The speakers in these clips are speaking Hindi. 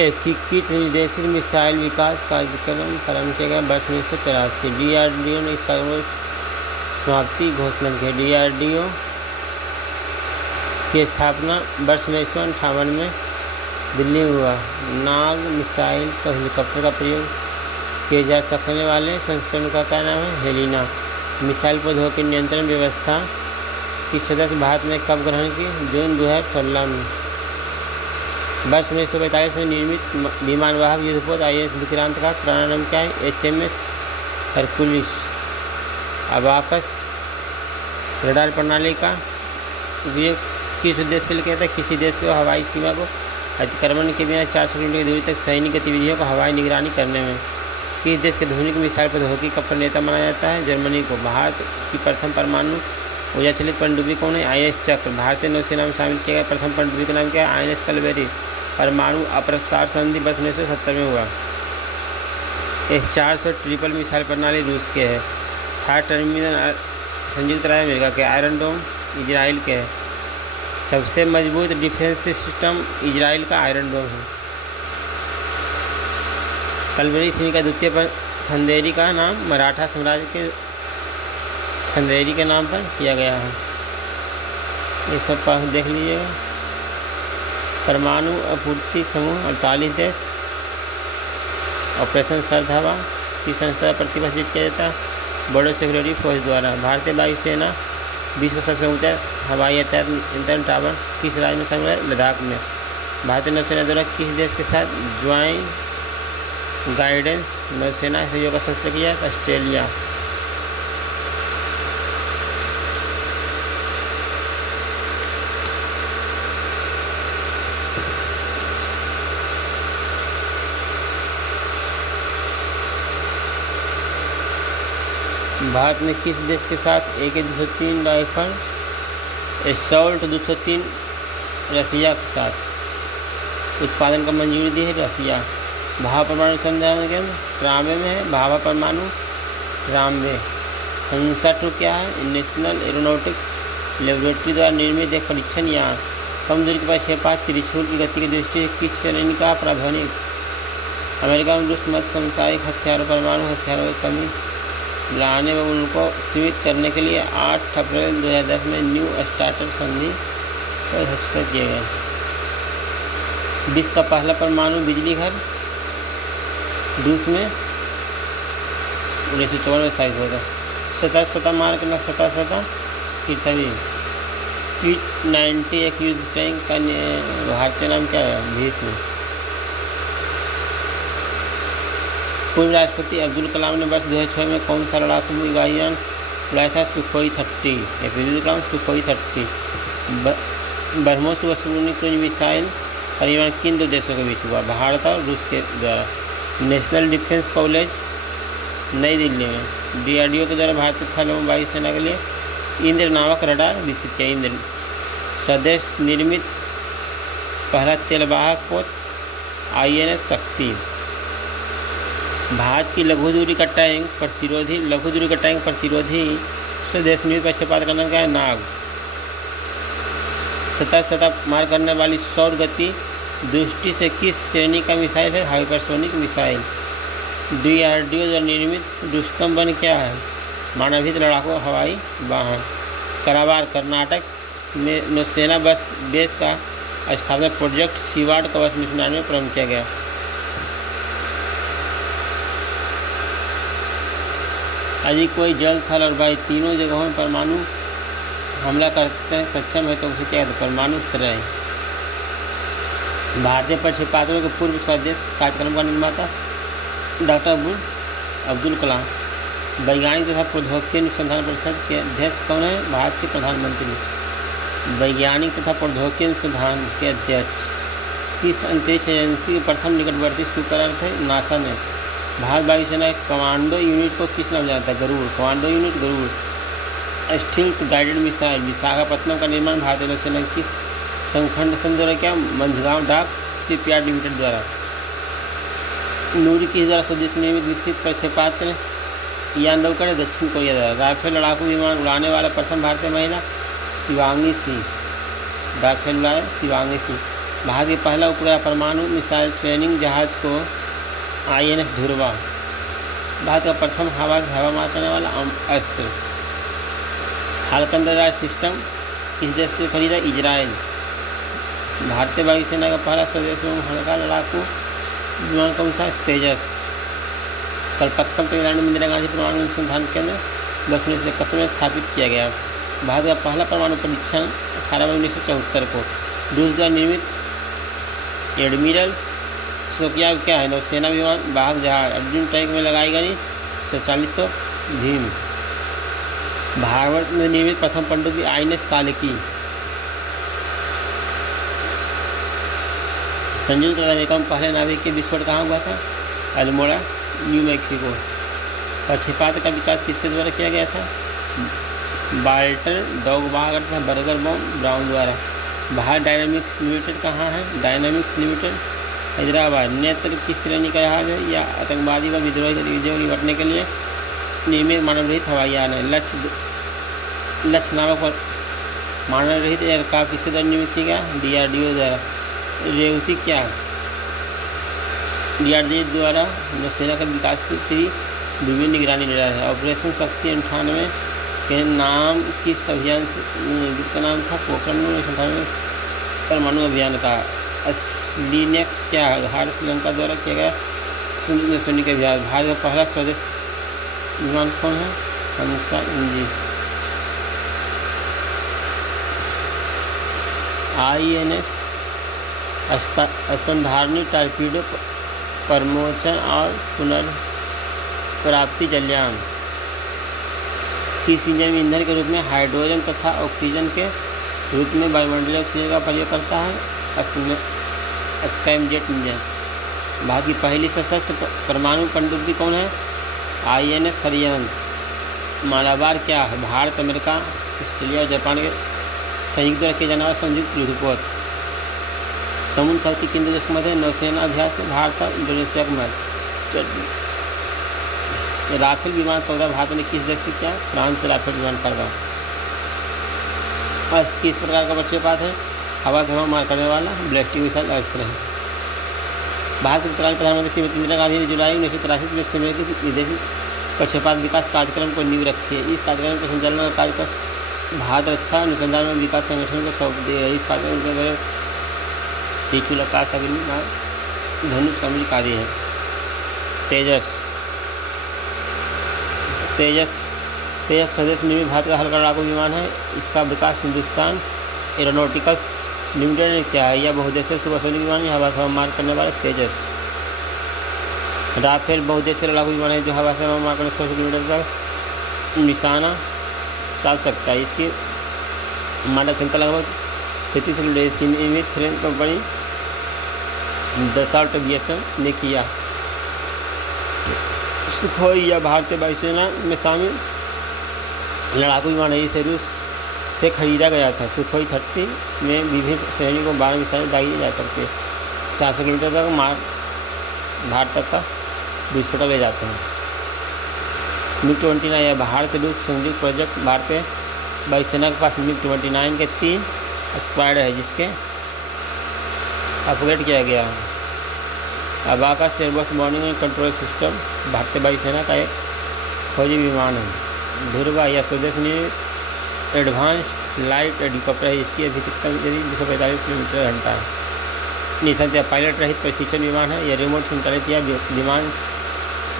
एकीकृत निर्देशित मिसाइल विकास कार्यक्रम प्रारंभ किया गया वर्ष 1983। DRDO ने इस कार्यक्रम की समाप्ति घोषणा की। DRDO की स्थापना वर्ष 1958 में दिल्ली में हुआ। नाग मिसाइल तो हेलीकॉप्टर का प्रयोग किए जा सकने वाले संस्करण का क्या नाम है? हेलिना। मिसाइल प्रौद्योगिकी नियंत्रण व्यवस्था की सदस्य भारत ने कब ग्रहण की? जून 2016 में। वर्ष 1945 में निर्मित विमानवाहक युद्धपोत INS विक्रांत का पुराना नाम क्या है? HMS Hercules. अबाकस रडार प्रणाली का उपयोग किस उद्देश्य के लिए किया जाता है? किसी देश को हवाई सीमा को अतिक्रमण के बिना 400 किलोमीटर की दूरी तक सैनिक गतिविधियों को हवाई निगरानी करने में। किस देश के आधुनिक मिसाइल प्रौद्योगिकी का प्रणेता माना जाता है? जर्मनी को। भारत की प्रथम परमाणु ऊर्जा चलित पनडुब्बी कौन है? INS चक्र। भारतीय नौसेना में शामिल किया गया प्रथम पनडुब्बी का नाम क्या है? INS कलवेरी। परमाणु अप्रसार संधि वर्ष 1970 में हुआ। S-400 ट्रिपल मिसाइल प्रणाली रूस के है। थार टर्मिनल संयुक्त राज्य अमेरिका के। आयरन डोम इजराइल के है। सबसे मजबूत डिफेंस सिस्टम इजराइल का आयरन डोम है। कलवेरी श्रेणी का द्वितीय खंदेरी का नाम मराठा साम्राज्य के खंदेरी के नाम पर किया गया है। ये सब देख लीजिएगा। परमाणु आपूर्ति समूह 48 देश। ऑपरेशन सर्द हवा की संस्था प्रतिबंधित किया जाता है बॉर्डर सिक्योरिटी फोर्स द्वारा। भारतीय वायुसेना विश्व का सबसे ऊंचा हवाई यातायात नियंत्रण टावर किस राज्य में शामिल है? लद्दाख में। भारतीय नौसेना द्वारा किस देश के साथ ज्वाइंट गाइडेंस नौसेना सहयोग का संस्था किया? ऑस्ट्रेलिया। भारत ने किस देश के साथ AK-203 राइफल एसॉल्ट 203 रसिया के साथ उत्पादन का मंजूरी दी है? रसिया। भाभा परमाणु संधारण केंद्र ट्रामे में है। भाभा परमाणु ट्रामे। हंसा-2 क्या है? नेशनल एरोनॉटिक्स लेबोरेटरी द्वारा निर्मित एक परीक्षण यान। कम दूरी के पास क्षेपणास्त्र त्रिशूल की गति की दृष्टि से किस श्रेणी का प्रावधानिक? अमेरिका में रूस मध्य सामरिक हथियारों परमाणु हथियारों की कमी लाने व उनको सीमित करने के लिए 8 अप्रैल 2010 में न्यू स्टार्टर संधि पर हस्ताक्षर किए गए। विश्व का पहला परमाणु बिजली घर रूस में 1954 में स्थापित हुआ था। सतह मार्ग न सतह पृथ्वी। T-90 एक युद्ध टैंक का भारतीय नाम क्या है? भीष्म। पूर्व राष्ट्रपति अब्दुल कलाम ने वर्ष 2006 में कौन सा लड़ाकू वायुयान उड़ाया था? सुखोई 30। APJ कलाम सुखोई 30। ब्रह्मोस वसुनी क्रूज मिसाइल का निर्माण किन दो देशों के बीच हुआ? भारत और रूस के द्वारा। नेशनल डिफेंस कॉलेज नई दिल्ली में। DRDO के द्वारा भारतीय थल एवं वायुसेना के लिए इंद्र नामक रडार विकसित किया। इंद्र स्वदेश निर्मित पहला तेलवाहक पोत INS शक्ति। भारत की लघु दूरी का टैंक प्रतिरोधी स्वदेश निर्मित पक्षपात का नाम क्या है? नाग। सतह मार करने वाली सौर गति दृष्टि से किस श्रेणी का मिसाइल है? Hypersonic missile. DRDO द्वारा निर्मित रुस्तम वन क्या है? मानवहित लड़ाकू हवाई वाहन। करावार कर्नाटक में नौसेना बेस का स्थापना प्रोजेक्ट सीवार्ड का वर्ष 1999 में प्रारंभ किया गया। यदि कोई जल थल और वायु तीनों जगहों में परमाणु हमला करते हैं सक्षम है तो उसे क्या कहते हैं? परमाणु त्रय। भारतीय प्रक्षेपास्त्रों के पूर्व स्वदेश कार्यक्रम का निर्माता डॉक्टर अब्दुल कलाम। वैज्ञानिक तथा प्रौद्योगिकी अनुसंधान परिषद के अध्यक्ष कौन है? भारत के प्रधानमंत्री। वैज्ञानिक तथा प्रौद्योगिकी अनुसंधान के अध्यक्ष किस अंतरिक्ष एजेंसी के प्रथम निकटवर्ती सुपरअर्थ है? नासा ने। भारत वायुसेना कमांडो यूनिट को किस नाम जाता है? Garud. Commando unit Garud. Stealth guided missile Visakhapatnam का निर्माण भारतीय नौसेना किस संगठन द्वारा किया? मंझगांव डाक शिपयार्ड लिमिटेड द्वारा। नूरी किस द्वारा स्वदेश निर्मित विकसित प्रक्षेपास्त्र यान नौका दक्षिण कोरिया द्वारा। राफेल लड़ाकू विमान उड़ाने वाला प्रथम भारतीय महिला शिवांगी सिंह। राफेल शिवांगी सिंह। भारत के पहला उपग्रह परमाणु मिसाइल ट्रेनिंग जहाज को INS ध्रुवा। भारत का प्रथम हवा से हवा मार करने वाला अस्त्र। हालकंदर राज सिस्टम किस देश से खरीदा? इजराइल। भारतीय वायुसेना का पहला स्वदेशी हल्का लड़ाकू विमान कौन सा? तेजस। कलकत्ता में रानी इंदिरा गांधी परमाणु अनुसंधान केंद्र 1971 में स्थापित किया गया। भारत का पहला परमाणु परीक्षण 18 मई 1974 को रूस द्वारा निर्मित एडमिरल सोकिया क्या है? नौसेना विमान वाहक जहाज। अर्जुन टैंक में लगाई गई स्वचालित तो भीम। भारत में निर्मित प्रथम पनडुब्बी INS साल्की। संयुक्त अमेरिका में पहले नाभिक के विस्फोट कहाँ हुआ था? Almora, new Mexico. पक्षपात का विकास किसके द्वारा किया गया था? वाल्टर डॉगबार्ड था बर्गर बॉम ब्राउन द्वारा। भारत डायनामिक्स लिमिटेड कहाँ है? Dynamics limited Hyderabad. नेत्र किस श्रेणी का जहाज है? या आतंकवादी व विद्रोही गतिविधियों निपटने के लिए निर्मित मानव रहित हवाई यान है। लक्ष्य नामक मानव रहित एयरक्राफ्ट किसके द्वारा निर्मित किया गया? DRDO द्वारा। रेवती क्या? DRDO द्वारा नौसेना का विकास की विभिन्न निगरानी रडार है। ऑपरेशन शक्ति 98 के नाम किस अभियान का नाम था? पोखरण 98 परमाणु अभियान का। लीनेक्स क्या है? भारत श्रीलंका द्वारा किया गया सैनिक अभियान। भारत का पहला स्वदेश विमान कौन है? हंसा NG। INS स्तनधारणी टारपीडो प्रमोचन और पुनर्प्राप्ति जलयान किस इंजन में ईंधन के रूप में हाइड्रोजन तथा ऑक्सीजन के रूप में वायुमंडलीय ऑक्सीजन का प्रयोग करता है? स्कैमजेट इंजन। भारत की पहली सशस्त्र परमाणु पनडुब्बी कौन है? INS हरियंत। मालाबार क्या है? भारत, अमेरिका, ऑस्ट्रेलिया और जापान के संयुक्त द्वारा किया जाने वाला संयुक्त युद्धपोत। समुद्र शक्ति केंद्र देश के मध्य नौसेना अभ्यास भारत और इंडोनेशिया के मध्य। राफेल विमान सौदा भारत ने किस देश से किया? फ्रांस से राफेल विमान खरीदा। अस्त्र किस प्रकार का पक्षपात है? हवा से हवा मार करने वाला बैलिस्टिक मिसाइल अस्त्र है। भारत के तत्कालीन प्रधानमंत्री श्रीमती इंदिरा गांधी ने जुलाई 1983 में समेकित विदेशी पक्षपात विकास कार्यक्रम को नींव रखी है। इस कार्यक्रम के संचालन का कार्य भारत रक्षा अनुसंधान एवं विकास संगठन को सौंप दिया है। इस कार्यक्रम के अंतर्गत त्रिशूल आकाश अग्नि धनुष का कार्य है। तेजस स्वदेश निर्मित भारत का हल्का लड़ाकू विमान है। इसका विकास हिंदुस्तान एरोनॉटिकल्स लिमिटेड ने किया है। यह बहुउद्देशीय सुपरसोनिक विमान है, हवा से हवा मार करने वाला तेजस। राफेल बहुउद्देशीय लड़ाकू विमान है जो हवा से हवा मार करने 100 किलोमीटर तक निशाना साध सकता है। इसकी मानव क्षमता लगभग 36 किलोमीटर। इसकी निर्मित फ्रेंच कंपनी दसाल्ट एविएशन ने किया। सुखोई या भारतीय वायुसेना में शामिल लड़ाकू विमान है। इसे रूस से खरीदा गया था। सुखोई 30 में विभिन्न श्रेणी को 12 मिसाइलें दागी जा सकती है। 400 किलोमीटर तक भारत तक का विस्फोटक ले जाते हैं। MiG-29 या भारत रूस संयुक्त प्रोजेक्ट भारतीय वायुसेना के पास MiG-29 के 3 स्क्वाड है जिसके अपग्रेड किया गया है। Abacus Airbus morning and control system भारतीय वायुसेना का एक फौजी विमान है। ध्रुवा या स्वदेश निर्मित एडवांस्ड लाइट हेलीकॉप्टर है। इसकी अधिकतम गति 245 किलोमीटर घंटा है। निःशक्त या पायलट रहित प्रशिक्षण विमान है। यह रिमोट संचालित या विमान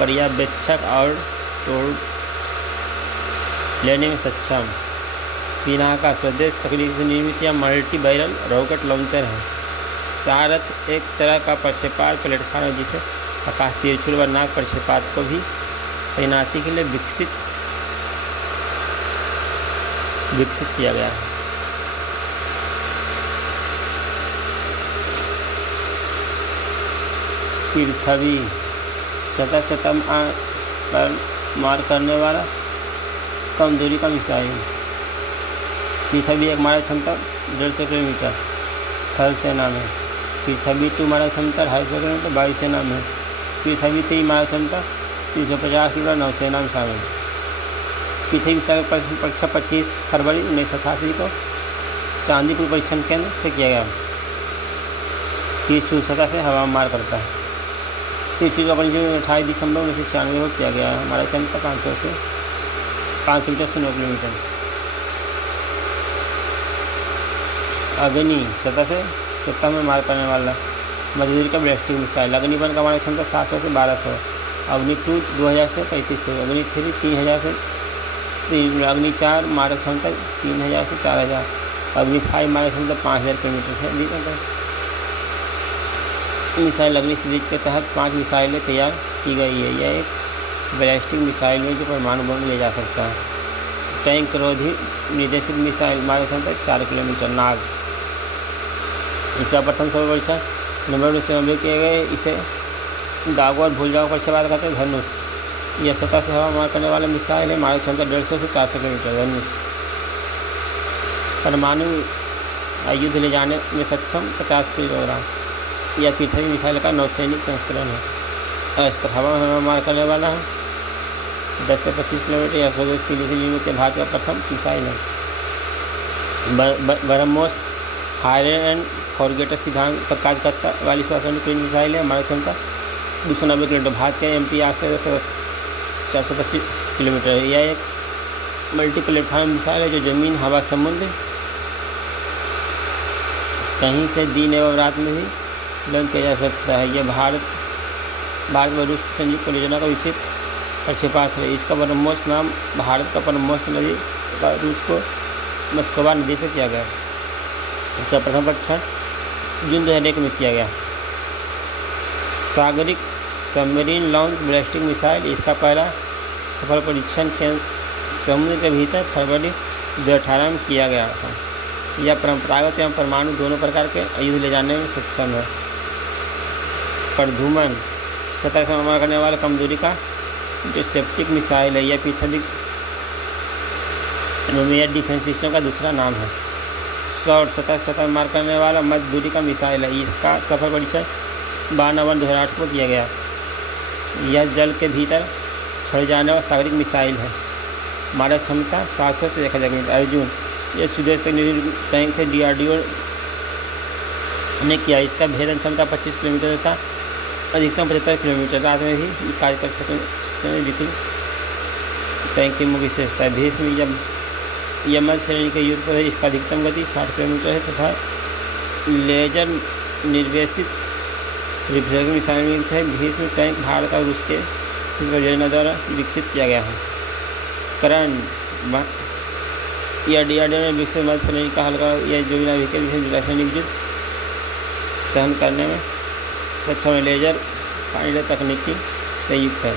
पर्यवेक्षक और तोड़ लेने में सक्षम। पिनाका स्वदेश तकनीक से निर्मित या मल्टी बैरल रॉकेट लॉन्चर है। सारथ एक तरह का प्रक्षेपात प्लेटफॉर्म है जिसे आकाश तिरछुल व नाग प्रक्षेपात को भी तैनाती के लिए विकसित किया गया है। पृथ्वी सतह पर मार करने वाला कम दूरी का मिसाइल। पृथ्वी एक मारक क्षमता 150 किलोमीटर थल सेना में। पृथ्वी 2 मारक क्षमता 250 किलोमीटर वायुसेना में। पृथ्वी 3 मारक क्षमता 350 किलोमीटर नौसेना में शामिल। पृथ्वी मिसाइल परीक्षा 25 फरवरी 1988 को चांदीपुर परीक्षण केंद्र से किया गया। 30 सतह से हवा में मार करता है। तो इसी का पंजीकरण 28 दिसंबर 1996 को किया गया है। हमारा क्षमता 500 मीटर से 9 किलोमीटर। अग्नि सतह से सतह में मार करने वाला मध्य दूरी का बैलिस्टिक मिसाइल। अग्नि 1 का मारक क्षमता 700 से 1200। अग्नि 2 2000 से 3500। अग्नि 3 3000 से 3। अग्नि 4 मारक क्षमता 3000 से 4000। अग्नि 5 मारक क्षमता 5000 किलोमीटर से अधिक है। मिसाइल अग्नि सीरीज के तहत 5 मिसाइलें तैयार की गई है। यह एक बैलिस्टिक मिसाइल है जो परमाणु बम ले जा सकता है। टैंक रोधी निर्देशित मिसाइल मारक क्षमता 4 किलोमीटर। नाग इसका प्रथम सफल परीक्षण नवंबर 1990 किए गए। इसे दागो और भूल जाओ परीक्षा बाद कहते हैं। धनुष यह सतह से हवा मार करने वाला मिसाइल है। मारक क्षमता 150 से 400 किलोमीटर। धनुष परमाणु युद्ध ले जाने में सक्षम 50 किलोग्राम। यह पृथ्वी मिसाइल का नौसैनिक संस्करण है। अस्त्र हवा में मार करने वाला है। 10 से 25 किलोमीटर या स्वदेश के लिए के भारत का प्रथम मिसाइल है। ब्रह्मोस हायर एंड फॉरगेटर सिद्धांत पर कार्य करता वाली स्वास्थ्य मिसाइल है। मारक क्षमता 290 किलोमीटर। भारत के MP से 425 किलोमीटर है। यह एक मल्टी प्लेटफॉर्म मिसाइल है जो जमीन हवा समुद्र कहीं से दिन एवं रात में भी लॉन्च किया जा सकता है। यह भारत व रूस की संयुक्त परियोजना का विकसित प्रक्षेपास्त्र है। इसका ब्रह्मोस नाम भारत का ब्रह्मोस नदी का रूस को मस्कोवा नदी से किया गया। इसका प्रथम परीक्षण जून 2001 में किया गया। सागरिक सबमरीन लॉन्च बैलिस्टिक मिसाइल। इसका पहला सफल परीक्षण समुद्र के भीतर फरवरी 2018 में किया गया था। यह परंपरागत एवं परमाणु दोनों प्रकार के युद्ध ले जाने में सक्षम है। प्रधुमन सतह से मार करने वाला कम दूरी का इंटरसेप्टिक मिसाइल है। यह पृथ्वी एयर डिफेंस सिस्टम का दूसरा नाम है। शॉर्ट सतह मार करने वाला मध्य दूरी का मिसाइल है। इसका सफल परीक्षण 12 नवंबर 2008 को किया गया। यह जल के भीतर छोड़ जाने वाला सागरिक मिसाइल है। मारक क्षमता 700 से 1000 किलोमीटर। अर्जुन यह सुदेश टैंक से DRDO ने किया। इसका भेदन क्षमता 25 किलोमीटर तथा अधिकतम 75 किलोमीटर रात में भी कार्य कर सकते। लेकिन टैंक की मुख्य विशेषता है भीष्म यह मध्य श्रेणी के युद्ध पर इसका अधिकतम गति 60 किलोमीटर है तथा लेजर निर्देशित रिफ्लेक्टर मिसाइल है। भीष्म टैंक भारत और रूस के परियोजना द्वारा विकसित किया गया है। करण यह DRDO ने विकसित मध्य श्रेणी का हल्का यह जो रासायनिक युद्ध सहन करने में सक्षम लेजर पायलट तकनीकी से युक्त है।